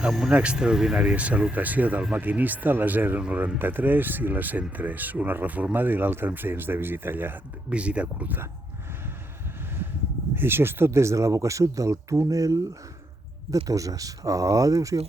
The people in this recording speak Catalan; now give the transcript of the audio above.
amb una extraordinària salutació del maquinista, la 093 i la 103, una reformada i l'altra amb seients de visita curta. I això és tot des de la boca sud del túnel de Toses. Adéu-siau.